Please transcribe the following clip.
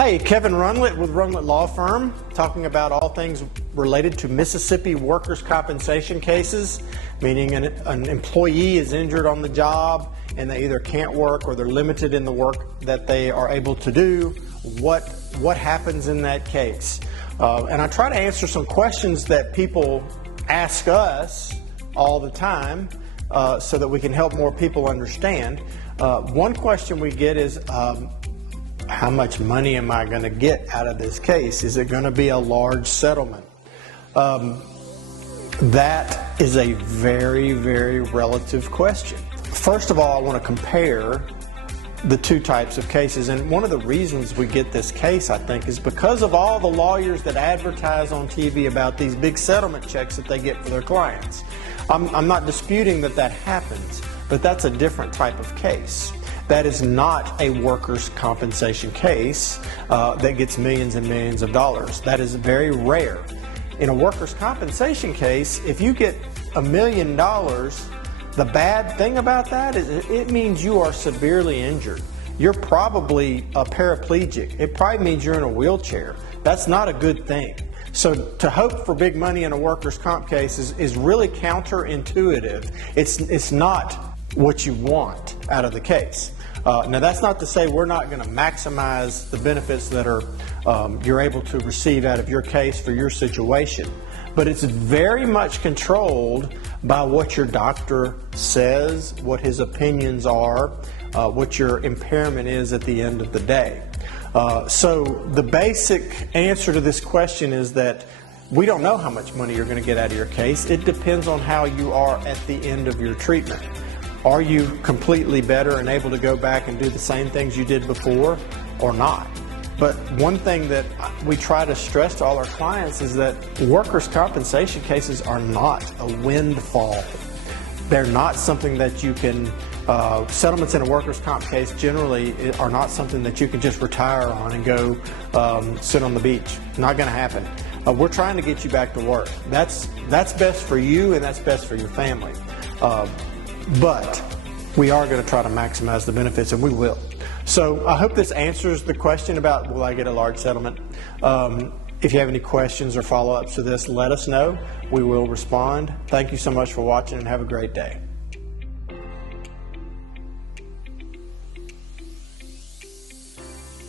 Hey, Kevin Rundlett with Rundlett Law Firm, talking about all things related to Mississippi workers' compensation cases, meaning an employee is injured on the job and they either can't work or they're limited in the work that they are able to do. What happens in that case? And I try to answer some questions that people ask us all the time so that we can help more people understand. One question we get is, how much money am I going to get out of this case? Is it going to be a large settlement? That is a very, very relative question. First of all, I want to compare the two types of cases, and one of the reasons we get this case, I think, is because of all the lawyers that advertise on TV about these big settlement checks that they get for their clients. I'm not disputing that that happens, but that's a different type of case. That is not a workers' compensation case that gets millions and millions of dollars. That is very rare. In a workers' compensation case, if you get $1 million, the bad thing about that is it means you are severely injured. You're probably a paraplegic. It probably means you're in a wheelchair. That's not a good thing. So to hope for big money in a workers' comp case is really counterintuitive. It's not what you want out of the case. Now, that's not to say we're not going to maximize the benefits that are you're able to receive out of your case for your situation, but it's very much controlled by what your doctor says, what his opinions are, what your impairment is at the end of the day. So the basic answer to this question is that we don't know how much money you're going to get out of your case. It depends on how you are at the end of your treatment. Are you completely better and able to go back and do the same things you did before or not? But one thing that we try to stress to all our clients is that workers' compensation cases are not a windfall. They're not something that you can, settlements in a workers' comp case generally are not something that you can just retire on and go sit on the beach. Not going to happen. We're trying to get you back to work. That's best for you and that's best for your family. But we are going to try to maximize the benefits, and we will. So I hope this answers the question about will I get a large settlement. If you have any questions or follow-ups to this, let us know. We will respond. Thank you so much for watching and have a great day.